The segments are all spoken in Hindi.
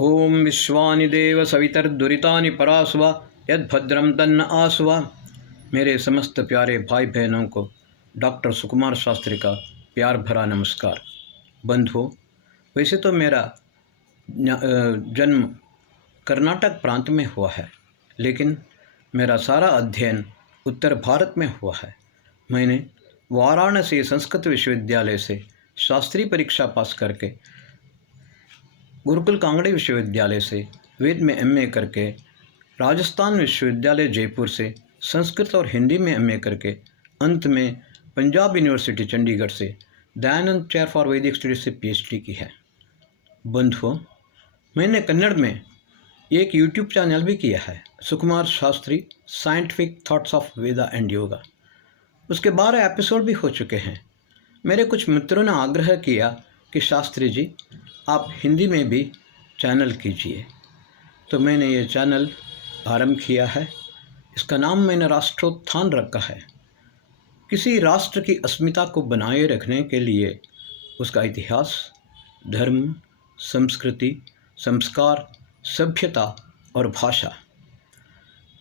ओम विश्वानि देव सवितर्दुरितानि परास्व यद्भद्रम तन्न आस्व। मेरे समस्त प्यारे भाई बहनों को डॉक्टर सुकुमार शास्त्री का प्यार भरा नमस्कार। बंधुओं, वैसे तो मेरा जन्म कर्नाटक प्रांत में हुआ है, लेकिन मेरा सारा अध्ययन उत्तर भारत में हुआ है। मैंने वाराणसी संस्कृत विश्वविद्यालय से शास्त्री परीक्षा पास करके गुरुकुल कांगड़ी विश्वविद्यालय से वेद में एमए करके, राजस्थान विश्वविद्यालय जयपुर से संस्कृत और हिंदी में एमए करके, अंत में पंजाब यूनिवर्सिटी चंडीगढ़ से दयानंद चेयर फॉर वैदिक स्टडीज से पीएचडी की है। बंधुओं, मैंने कन्नड़ में एक यूट्यूब चैनल भी किया है, Sukumar Shastri scientific thoughts of Veda and yoga. उसके 12 एपिसोड भी हो चुके हैं। मेरे कुछ मित्रों ने आग्रह किया कि शास्त्री जी, आप हिंदी में भी चैनल कीजिए, तो मैंने ये चैनल आरंभ किया है। इसका नाम मैंने राष्ट्रोत्थान रखा है। किसी राष्ट्र की अस्मिता को बनाए रखने के लिए उसका इतिहास, धर्म, संस्कृति, संस्कार, सभ्यता और भाषा,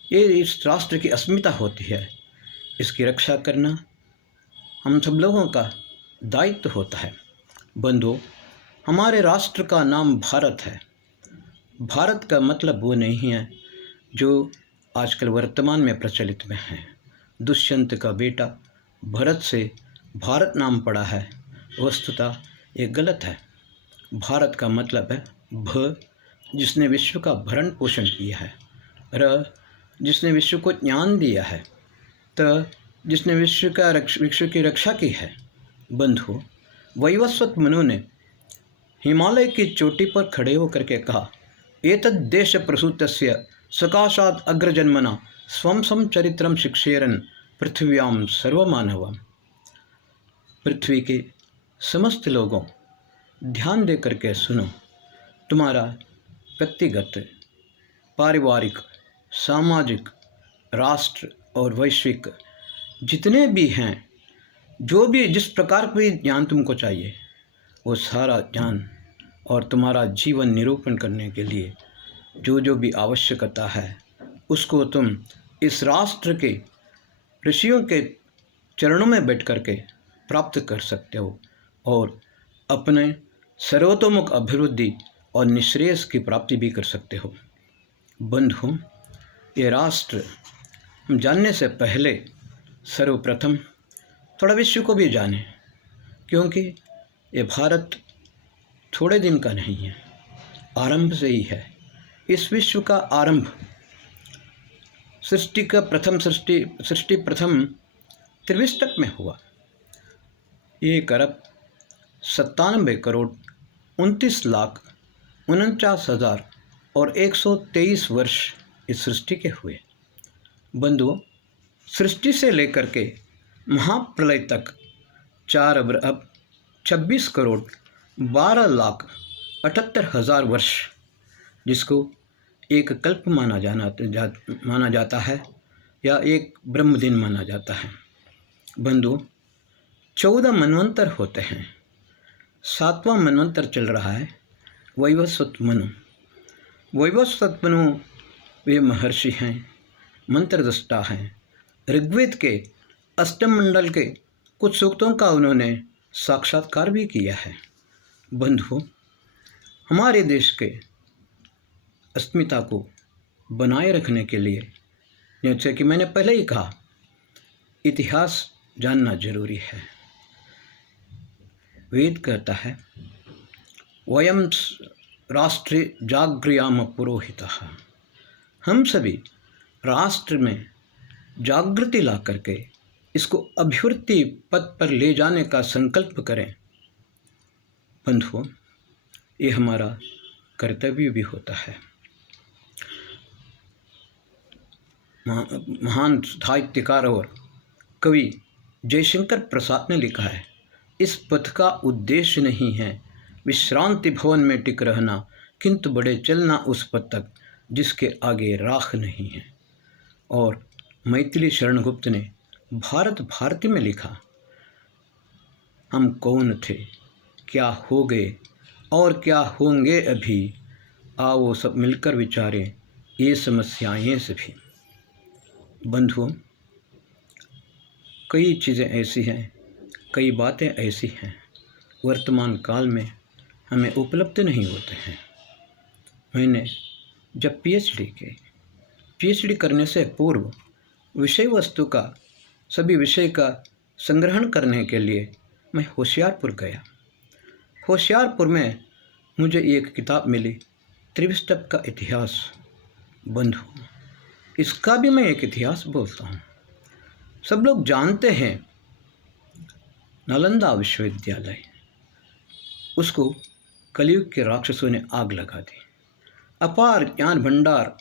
ये इस राष्ट्र की अस्मिता होती है। इसकी रक्षा करना हम सब लोगों का दायित्व होता है। बंधुओं, हमारे राष्ट्र का नाम भारत है। भारत का मतलब वो नहीं है जो आजकल वर्तमान में प्रचलित में है। दुष्यंत का बेटा भरत से भारत नाम पड़ा है, वस्तुतः ये गलत है। भारत का मतलब है भ, जिसने विश्व का भरण पोषण किया है, र, जिसने विश्व को ज्ञान दिया है, त, जिसने विश्व की रक्षा की है। बंधु, वैवस्वत मनु ने हिमालय की चोटी पर खड़े होकर के कहा, एतद् देश प्रसूतस्य सकाशात् अग्रजन्मना स्वं चरित्रम शिक्षेरन पृथ्व्याम सर्वमानवम। पृथ्वी के समस्त लोगों, ध्यान दे करके सुनो। तुम्हारा व्यक्तिगत, पारिवारिक, सामाजिक, राष्ट्र और वैश्विक जितने भी हैं, जो भी जिस प्रकार का ज्ञान तुमको चाहिए, वो सारा ज्ञान और तुम्हारा जीवन निरूपण करने के लिए जो जो भी आवश्यकता है, उसको तुम इस राष्ट्र के ऋषियों के चरणों में बैठ कर के प्राप्त कर सकते हो और अपने सर्वतोमुख अभिवृद्धि और निश्रेयस की प्राप्ति भी कर सकते हो। बंधु, ये राष्ट्र हम जानने से पहले सर्वप्रथम थोड़ा विश्व को भी जाने, क्योंकि ये भारत थोड़े दिन का नहीं है, आरंभ से ही है। इस विश्व का आरंभ सृष्टि प्रथम त्रिविष्टक में हुआ। 1,97,29,49,123 वर्ष इस सृष्टि के हुए। बंधुओं, सृष्टि से लेकर के महाप्रलय तक 4,26,12,78,000 वर्ष, जिसको एक कल्प माना जाता है या एक ब्रह्मदिन माना जाता है। बंधु, 14 मनवंतर होते हैं। 7वां मनवंतर चल रहा है वैवस्वत मनु। वैवस्वत मनु वे महर्षि हैं, मंत्रदृष्टा हैं। ऋग्वेद के अष्टम मंडल के कुछ सूक्तों का उन्होंने साक्षात्कार भी किया है। बंधु, हमारे देश के अस्मिता को बनाए रखने के लिए, जैसे कि मैंने पहले ही कहा, इतिहास जानना जरूरी है। वेद कहता है, वयम राष्ट्रे जागृयाम पुरोहितः। हम सभी राष्ट्र में जागृति ला करके इसको अभिवृद्धि पथ पर ले जाने का संकल्प करें। बंधुओं, ये हमारा कर्तव्य भी होता है। महान साहित्यकार और कवि जयशंकर प्रसाद ने लिखा है, इस पथ का उद्देश्य नहीं है विश्रांति भवन में टिक रहना, किंतु बड़े चलना उस पथ तक जिसके आगे राख नहीं है। और मैथिली शरण गुप्त ने भारत भारती में लिखा, हम कौन थे, क्या हो गए और क्या होंगे अभी, आओ सब मिलकर विचारें ये समस्याएं सभी। बंधुओं, कई चीज़ें ऐसी हैं, कई बातें ऐसी हैं वर्तमान काल में हमें उपलब्ध नहीं होते हैं। मैंने जब पीएचडी करने से पूर्व विषय वस्तु का, सभी विषय का संग्रहण करने के लिए मैं होशियारपुर गया। होशियारपुर में मुझे एक किताब मिली, त्रिविष्टप का इतिहास। बंधु, इसका भी मैं एक इतिहास बोलता हूँ। सब लोग जानते हैं नालंदा विश्वविद्यालय, उसको कलयुग के राक्षसों ने आग लगा दी। अपार ज्ञान भंडार,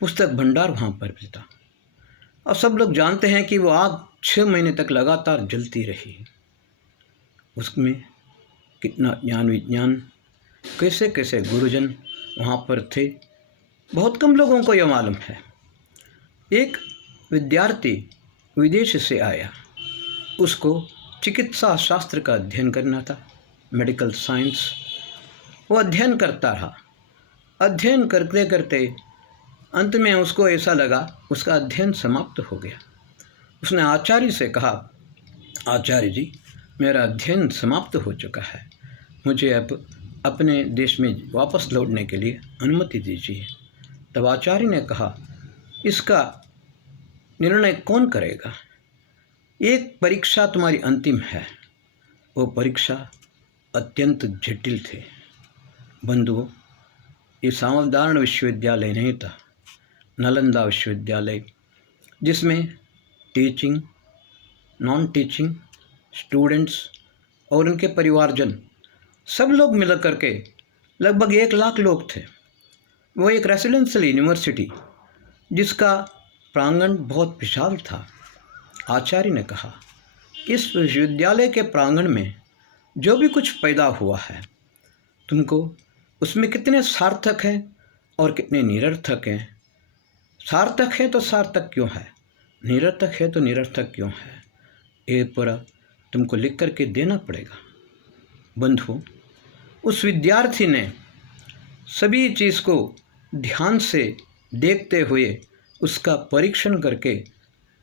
पुस्तक भंडार वहाँ पर भी था। और सब लोग जानते हैं कि वो आग 6 महीने तक लगातार जलती रही। उसमें कितना ज्ञान विज्ञान, कैसे कैसे गुरुजन वहाँ पर थे, बहुत कम लोगों को यह मालूम है। एक विद्यार्थी विदेश से आया, उसको चिकित्सा शास्त्र का अध्ययन करना था, मेडिकल साइंस। वो अध्ययन करता रहा, अध्ययन करते करते अंत में उसको ऐसा लगा उसका अध्ययन समाप्त हो गया। उसने आचार्य से कहा, आचार्य जी, मेरा अध्ययन समाप्त हो चुका है, मुझे अब अपने देश में वापस लौटने के लिए अनुमति दीजिए। तब आचार्य ने कहा, इसका निर्णय कौन करेगा? एक परीक्षा तुम्हारी अंतिम है। वो परीक्षा अत्यंत जटिल थी। बंधुओं, ये साधारण विश्वविद्यालय नहीं था, नालंदा विश्वविद्यालय, जिसमें टीचिंग, नॉन टीचिंग, स्टूडेंट्स और उनके परिवारजन सब लोग मिल करके लगभग 1 लाख लोग थे। वो एक रेसिडेंशियल यूनिवर्सिटी, जिसका प्रांगण बहुत विशाल था। आचार्य ने कहा, इस विश्वविद्यालय के प्रांगण में जो भी कुछ पैदा हुआ है, तुमको उसमें कितने सार्थक हैं और कितने निरर्थक हैं। सार्थक है तो सार्थक क्यों है, निरर्थक है तो निरर्थक क्यों है, ये पूरा तुमको लिख करके देना पड़ेगा। बंधु, उस विद्यार्थी ने सभी चीज़ को ध्यान से देखते हुए उसका परीक्षण करके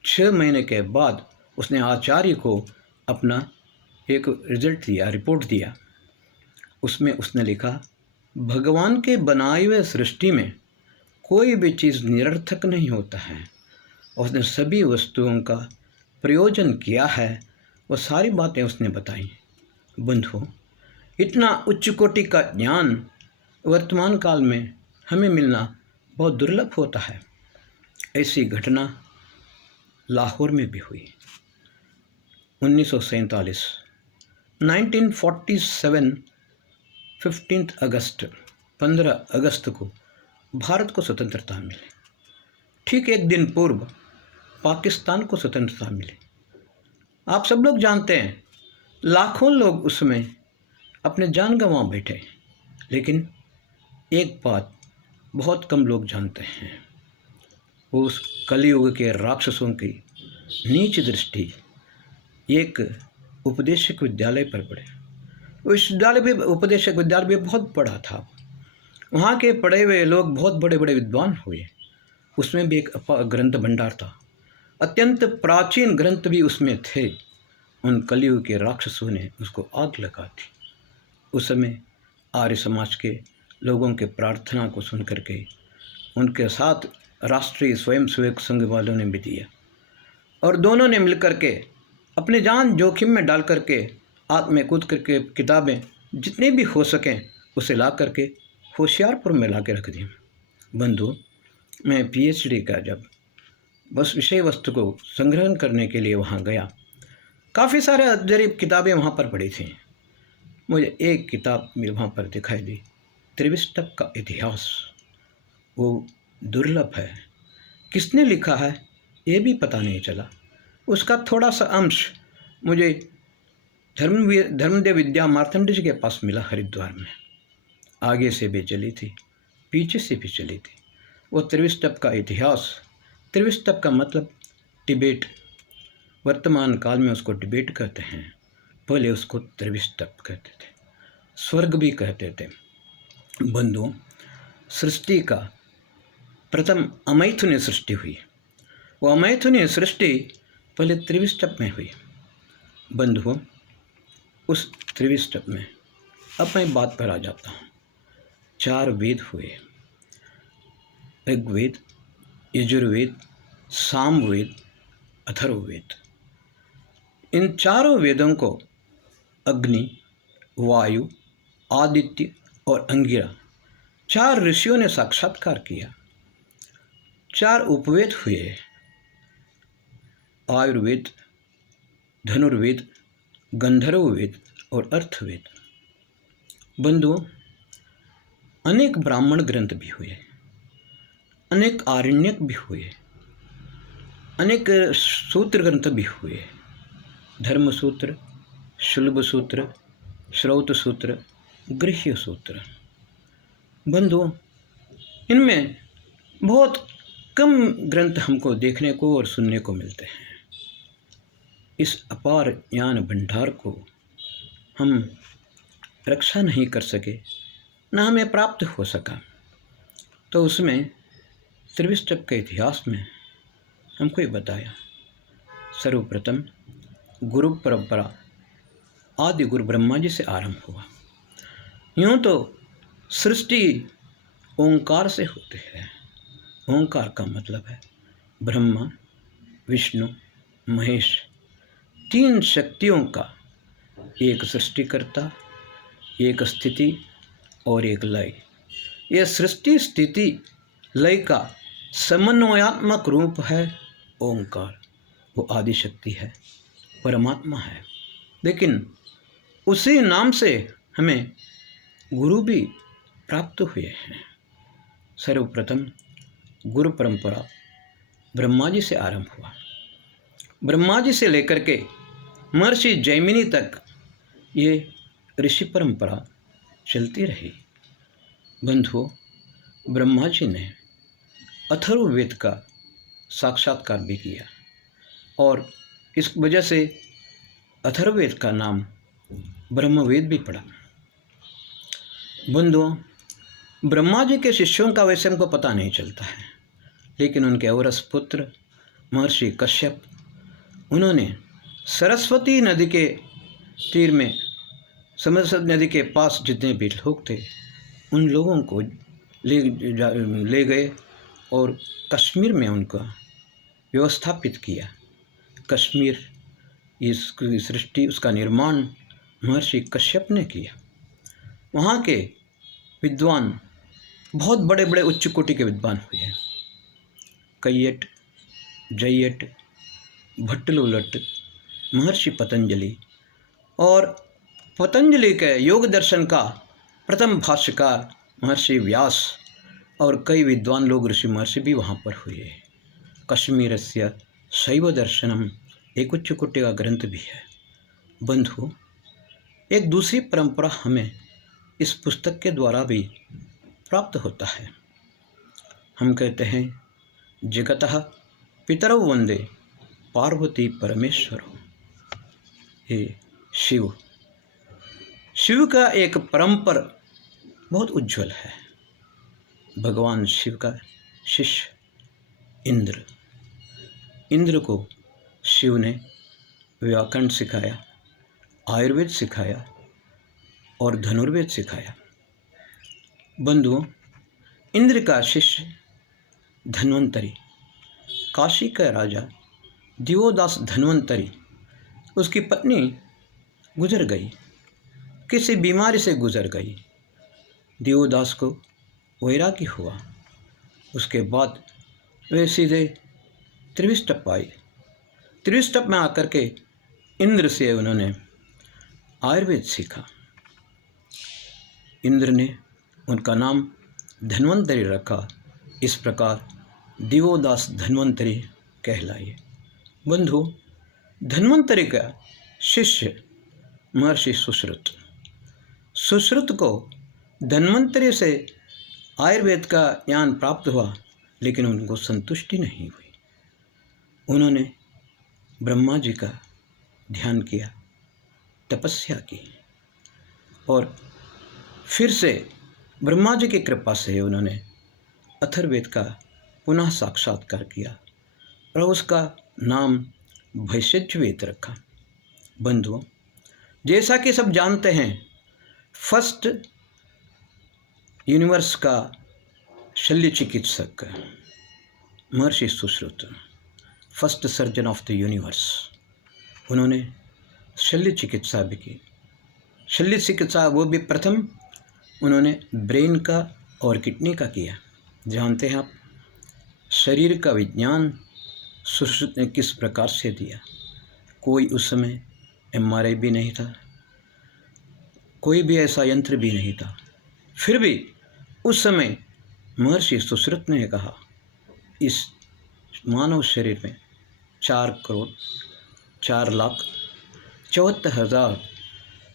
6 महीने के बाद उसने आचार्य को अपना एक रिजल्ट दिया, रिपोर्ट दिया। उसमें उसने लिखा, भगवान के बनाए हुए सृष्टि में कोई भी चीज़ निरर्थक नहीं होता है। उसने सभी वस्तुओं का प्रयोजन किया है, वो सारी बातें उसने बताई। बंधु, इतना उच्च कोटि का ज्ञान वर्तमान काल में हमें मिलना बहुत दुर्लभ होता है। ऐसी घटना लाहौर में भी हुई। 1947 1947 15 अगस्त को भारत को स्वतंत्रता मिली। ठीक एक दिन पूर्व पाकिस्तान को स्वतंत्रता मिली। आप सब लोग जानते हैं, लाखों लोग उसमें अपने जान गंवा बैठे, लेकिन एक बात बहुत कम लोग जानते हैं, उस कलयुग के राक्षसों की नीच दृष्टि एक उपदेशक विद्यालय पर पड़े। उपदेशक विद्यालय भी बहुत बड़ा था। वहाँ के पढ़े हुए लोग बहुत बड़े बड़े विद्वान हुए। उसमें भी एक ग्रंथ भंडार था, अत्यंत प्राचीन ग्रंथ भी उसमें थे। उन कलयुग के राक्षसों ने उसको आग लगा दी। उस समय आर्य समाज के लोगों के प्रार्थना को सुन करके उनके साथ राष्ट्रीय स्वयंसेवक संघ वालों ने भी दिया, और दोनों ने मिलकर के अपनी जान जोखिम में डाल करके आग में कूद करके किताबें जितनी भी हो सकें उसे ला करके होशियारपुर में ला के रख दी। बंधु, मैं पीएचडी का जब बस विषय वस्तु को संग्रहण करने के लिए वहाँ गया, काफ़ी सारे अजरीब किताबें वहाँ पर पड़ी थी। मुझे एक किताब वहाँ पर दिखाई दी, त्रिविष्टप का इतिहास। वो दुर्लभ है, किसने लिखा है ये भी पता नहीं चला। उसका थोड़ा सा अंश मुझे धर्मदेव विद्या मार्तंड जी के पास मिला, हरिद्वार में। आगे से भी चली थी, पीछे से भी चली थी। वो त्रिविष्टप का इतिहास, त्रिविष्टप का मतलब टिबेट, वर्तमान काल में उसको टिबेट कहते हैं, पहले उसको त्रिविष्टप कहते थे, स्वर्ग भी कहते थे। बंधुओं, सृष्टि का प्रथम अमैथुनी सृष्टि हुई। वो अमैथुनी सृष्टि पहले त्रिविष्टप में हुई। बंधुओं, उस त्रिविष्टप में अब मैं बात पर आ जाता हूँ। 4 वेद हुए, ऋग्वेद, यजुर्वेद, सामवेद, अथर्ववेद। इन चारों वेदों को अग्नि, वायु, आदित्य और अंगिरा 4 ऋषियों ने साक्षात्कार किया। 4 उपवेद हुए, आयुर्वेद, धनुर्वेद, गंधर्ववेद और अर्थवेद। बंधुओं, अनेक ब्राह्मण ग्रंथ भी हुए, अनेक आरण्यक भी हुए, अनेक सूत्र ग्रंथ भी हुए। धर्म सूत्र, शुल्ब सूत्र, श्रौत सूत्र, गृह्य सूत्र। बंधुओं, इनमें बहुत कम ग्रंथ हमको देखने को और सुनने को मिलते हैं। इस अपार ज्ञान भंडार को हम रक्षा नहीं कर सके, न हमें प्राप्त हो सका। तो उसमें त्रिविष्टप के इतिहास में हमको ये बताया, सर्वप्रथम गुरु परंपरा आदि गुरु ब्रह्मा जी से आरंभ हुआ। यूँ तो सृष्टि ओंकार से होती है। ओंकार का मतलब है ब्रह्मा, विष्णु, महेश, 3 शक्तियों का एक सृष्टिकर्ता, एक स्थिति और एक लय। यह सृष्टि स्थिति लय का समन्वयात्मक रूप है ओंकार। वो आदि शक्ति है, परमात्मा है। लेकिन उसी नाम से हमें गुरु भी प्राप्त हुए हैं। सर्वप्रथम गुरु परंपरा ब्रह्मा जी से आरंभ हुआ। ब्रह्मा जी से लेकर के महर्षि जैमिनी तक ये ऋषि परंपरा चलती रही। बंधुओं, ब्रह्मा जी ने अथर्ववेद का साक्षात्कार भी किया और इस वजह से अथर्ववेद का नाम ब्रह्मवेद भी पड़ा। बंधुओं, ब्रह्मा जी के शिष्यों का वैसे हमको पता नहीं चलता है, लेकिन उनके औरस पुत्र महर्षि कश्यप, उन्होंने सरस्वती नदी के तीर में, सरस्वती नदी के पास जितने भी लोग थे उन लोगों को ले गए और कश्मीर में उनका व्यवस्थापित किया। कश्मीर, इसकी सृष्टि, उसका निर्माण महर्षि कश्यप ने किया। वहाँ के विद्वान बहुत बड़े बड़े उच्च कोटि के विद्वान हुए। कैयट, जयट, भट्टलुलट, महर्षि पतंजलि और पतंजलि के योग दर्शन का प्रथम भाष्यकार महर्षि व्यास और कई विद्वान लोग, ऋषि महर्षि भी वहाँ पर हुए। कश्मीरस्य शैव दर्शनम एक उच्च कोटि का ग्रंथ भी है। बंधु, एक दूसरी परंपरा हमें इस पुस्तक के द्वारा भी प्राप्त होता है। हम कहते हैं, जगतः पितरौ वंदे पार्वती परमेश्वरो। ये शिव का एक परंपर बहुत उज्ज्वल है। भगवान शिव का शिष्य इंद्र को शिव ने व्याकरण सिखाया, आयुर्वेद सिखाया और धनुर्वेद सिखाया। बंधुओं, इंद्र का शिष्य धन्वंतरी, काशी का राजा दिवोदास धन्वंतरी, उसकी पत्नी गुजर गई, किसी बीमारी से गुजर गई। दिवोदास को वैराग्य हुआ। उसके बाद वे सीधे त्रिविष्टप आए। त्रिविष्टप में आकर के इंद्र से उन्होंने आयुर्वेद सीखा। इंद्र ने उनका नाम धन्वंतरी रखा। इस प्रकार दिवोदास धन्वंतरी कहलाए। बंधु, धन्वंतरी का शिष्य महर्षि सुश्रुत को धन्वंतरी से आयुर्वेद का ज्ञान प्राप्त हुआ, लेकिन उनको संतुष्टि नहीं हुई। उन्होंने ब्रह्मा जी का ध्यान किया, तपस्या की और फिर से ब्रह्मा जी की कृपा से उन्होंने अथर्ववेद का पुनः साक्षात्कार किया और उसका नाम भैषज्यवेद रखा। बंधुओं, जैसा कि सब जानते हैं, फर्स्ट यूनिवर्स का शल्य चिकित्सक महर्षि Sushruta, first surgeon of the universe, उन्होंने शल्य चिकित्सा भी की। शल्य चिकित्सा वो भी प्रथम उन्होंने ब्रेन का और किडनी का किया। जानते हैं आप, शरीर का विज्ञान सुश्रुत ने किस प्रकार से दिया। कोई उस समय MRI भी नहीं था, कोई भी ऐसा यंत्र भी नहीं था, फिर भी उस समय महर्षि सुश्रुत ने कहा इस मानव शरीर में 4,04,74,000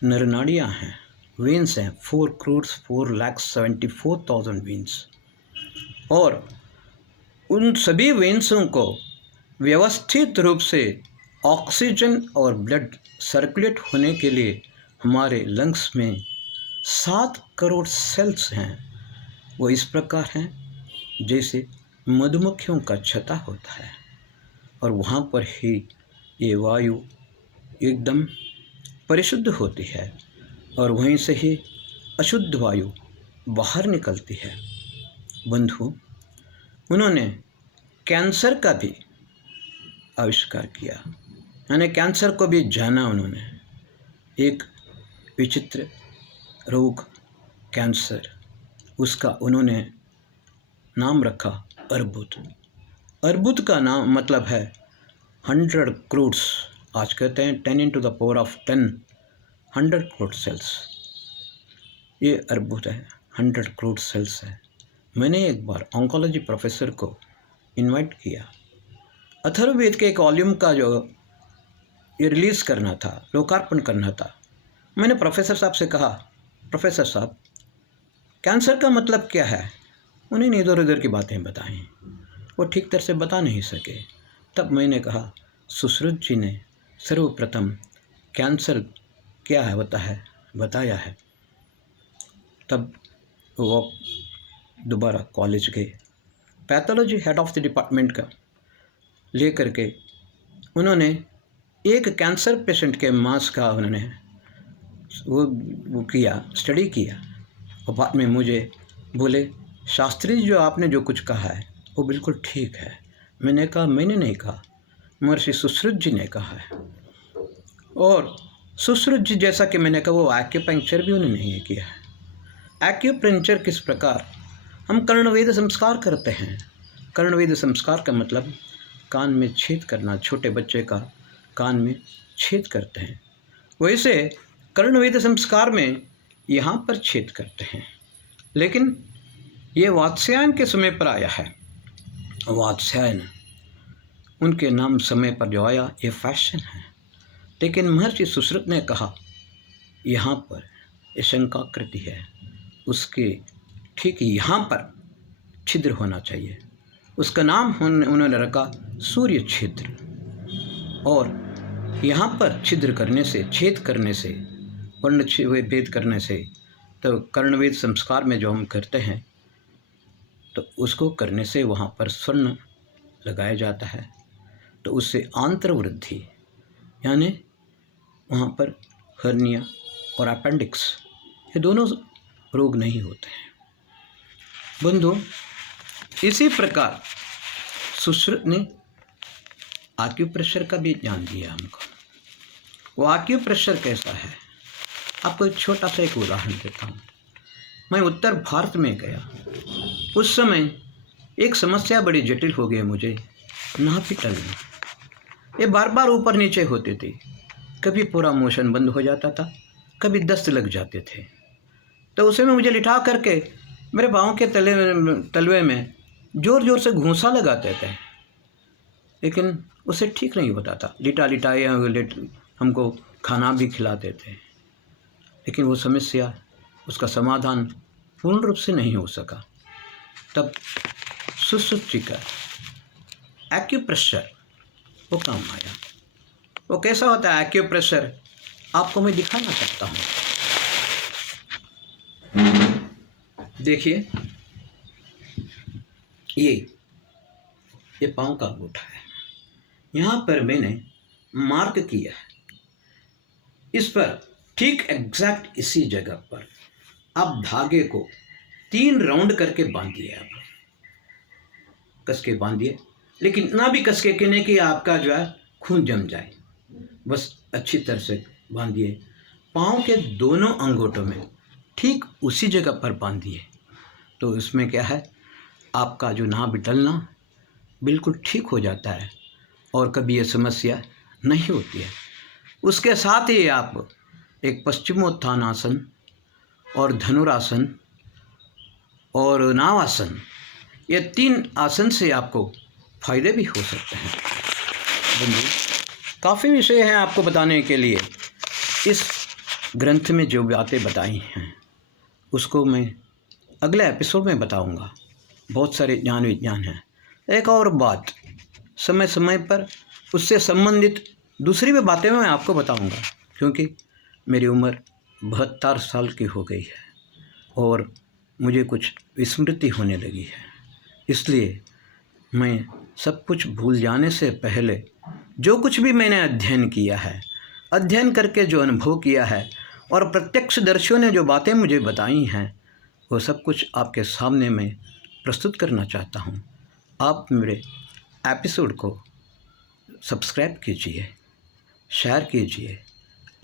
नरनाड़ियाँ हैं, वेन्स हैं, 4,04,74,000 वेन्स, और उन सभी वेन्सों को व्यवस्थित रूप से ऑक्सीजन और ब्लड सर्कुलेट होने के लिए हमारे लंग्स में 7 करोड़ सेल्स हैं। वो इस प्रकार हैं जैसे मधुमक्खियों का छत्ता होता है, और वहाँ पर ही ये वायु एकदम परिशुद्ध होती है और वहीं से ही अशुद्ध वायु बाहर निकलती है। बंधु, उन्होंने कैंसर का भी आविष्कार किया, यानी कैंसर को भी जाना उन्होंने। एक विचित्र रोग कैंसर, उसका उन्होंने नाम रखा अर्बुद। अर्बुद का नाम मतलब है 100 करोड़, आज कहते हैं 10 × 10 100 करोड़ सेल्स, ये अर्बुद है, 100 करोड़ सेल्स है। मैंने एक बार ऑन्कोलॉजी प्रोफेसर को इनवाइट किया, अथर्ववेद के एक वॉल्यूम का जो ये रिलीज़ करना था, लोकार्पण करना था। मैंने प्रोफेसर साहब से कहा, प्रोफेसर साहब कैंसर का मतलब क्या है? उन्हें इधर उधर की बातें बताईं, वो ठीक तरह से बता नहीं सके। तब मैंने कहा सुश्रुत जी ने सर्वप्रथम कैंसर क्या है बताया है। तब वो दोबारा कॉलेज गए, pathology head of the department का ले करके उन्होंने एक कैंसर पेशेंट के मांस का उन्होंने वो किया, स्टडी किया, और बाद में मुझे बोले शास्त्री जी जो आपने जो कुछ कहा है वो बिल्कुल ठीक है। मैंने कहा मैंने नहीं कहा, महर्षि सुश्रुत जी ने कहा है। और सुश्रुत जी जैसा कि मैंने कहा वो एक्यूपंक्चर भी उन्होंने नहीं किया है। एक्यूपंक्चर किस प्रकार हम कर्णवेद संस्कार करते हैं। कर्णवेद संस्कार का मतलब कान में छेद करना, छोटे बच्चे का कान में छेद करते हैं, वैसे कर्णवेद संस्कार में यहाँ पर छेद करते हैं। लेकिन ये वात्स्यायन के समय पर आया है। वात्स्यायन उनके नाम समय पर जो आया, ये फैशन है। लेकिन महर्षि सुश्रुत ने कहा यहाँ पर ये शंकाकृति है, उसके ठीक यहाँ पर छिद्र होना चाहिए। उसका नाम उन्होंने रखा सूर्य छिद्र। और यहाँ पर छिद्र करने से, छेद करने से, वर्ण भेद करने से, तो कर्णवेद संस्कार में जो हम करते हैं तो उसको करने से वहाँ पर स्वर्ण लगाया जाता है, तो उससे आंत्रवृद्धि यानी वहाँ पर हर्निया और अपेंडिक्स ये दोनों रोग नहीं होते हैं। बंधु, इसी प्रकार सुश्रुत ने आक्यूप्रेशर का भी ज्ञान दिया हमको। वो आक्यूप्रेशर कैसा है, आपको एक छोटा सा एक उदाहरण देता हूँ। मैं उत्तर भारत में गया, उस समय एक समस्या बड़ी जटिल हो गई मुझे, नाभिटल में ये बार बार ऊपर नीचे होती थी। कभी पूरा मोशन बंद हो जाता था, कभी दस्त लग जाते थे। तो उसे में मुझे लिटा करके मेरे पाँव के तलवे में ज़ोर ज़ोर से घूंसा लगाते थे, लेकिन उसे ठीक नहीं होता था। लिटाए हमको खाना भी खिलाते थे, लेकिन वो समस्या, उसका समाधान पूर्ण रूप से नहीं हो सका। तब सुश्रुत जी का एक्यूप्रेशर वो काम आया। वो कैसा होता है एक्यूप्रेशर, आपको मैं दिखाना चाहता हूँ। देखिए, ये पाँव का अंगूठा है। यहाँ पर मैंने मार्क किया है। इस पर ठीक एग्जैक्ट इसी जगह पर आप धागे को 3 राउंड करके बांधिए। आप कस के बांधिए, लेकिन इतना भी कस के नहीं कि आपका जो है खून जम जाए। बस अच्छी तरह से बांधिए। पाँव के दोनों अंगूठों में ठीक उसी जगह पर बांधिए। तो इसमें क्या है, आपका जो नाभ डलना बिल्कुल ठीक हो जाता है और कभी ये समस्या नहीं होती है। उसके साथ ही आप एक पश्चिमोत्थानासन और धनुरासन और नावासन, ये 3 आसन से आपको फायदे भी हो सकते हैं। बंधु, काफ़ी विषय हैं आपको बताने के लिए। इस ग्रंथ में जो बातें बताई हैं उसको मैं अगले एपिसोड में बताऊंगा। बहुत सारे ज्ञान विज्ञान हैं। एक और बात, समय समय पर उससे संबंधित दूसरी भी बातें मैं आपको बताऊंगा, क्योंकि मेरी उम्र 72 साल की हो गई है और मुझे कुछ विस्मृति होने लगी है। इसलिए मैं सब कुछ भूल जाने से पहले जो कुछ भी मैंने अध्ययन किया है, अध्ययन करके जो अनुभव किया है और प्रत्यक्षदर्शियों ने जो बातें मुझे बताई हैं, वो सब कुछ आपके सामने मैं प्रस्तुत करना चाहता हूँ। आप मेरे एपिसोड को सब्सक्राइब कीजिए, शेयर कीजिए,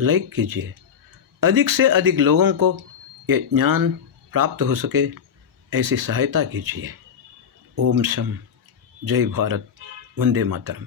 लाइक कीजिए। अधिक से अधिक लोगों को ये ज्ञान प्राप्त हो सके, ऐसी सहायता कीजिए। ओम शम, जय भारत, वंदे मातरम।